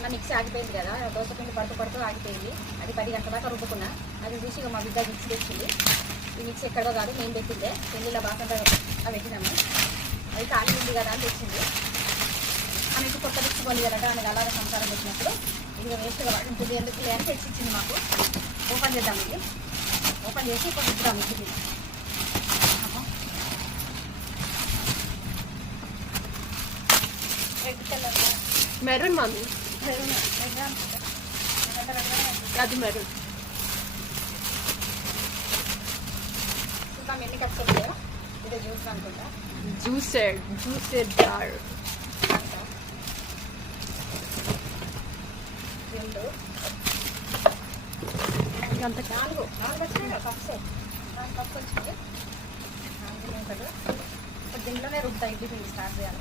అలా మిక్సీ ఆగిపోయింది కదా, దోశ పిండి పడుతూ ఆగిపోయింది. అది 10 గంటల దాకా రుబ్బుకున్నా. అది చూసి మా బిడ్డ మిక్సీ తెచ్చింది. ఈ మిక్సీ ఎక్కడో కాదు, నేను పెట్టిందే. పెళ్ళిలో బాసంతా పెట్టినాము. అది ఖాళీ ఉంది కదా అని తెచ్చింది. ఆమెకి కొత్త మిక్సీ కొని కదా, ఆమెకు అలాగే సంసారం పెట్టినప్పుడు ఇది వేస్ట్గా ఉంటుంది ఎందుకు అని తెచ్చిచ్చింది మాకు. ఓపెన్ చేద్దాం, ఇది ఓపెన్ చేసి ఇప్పుడు రుద్దుదాం mixie. Red colour maroon mummy, అది మెరూన్. చూద్దాం ఎన్ని కప్స్ వస్తాయో. ఇదే జ్యూస్ అనుకుంటా, జ్యూసర్ జార్. 2 అంత 4 వచ్చింది కప్స్. 4 కప్స్ వచ్చింది. ఇప్పుడు దీంట్లోనే రుబ్బుతా, ఇడ్లీ పిండి స్టార్ట్ చేయాలి.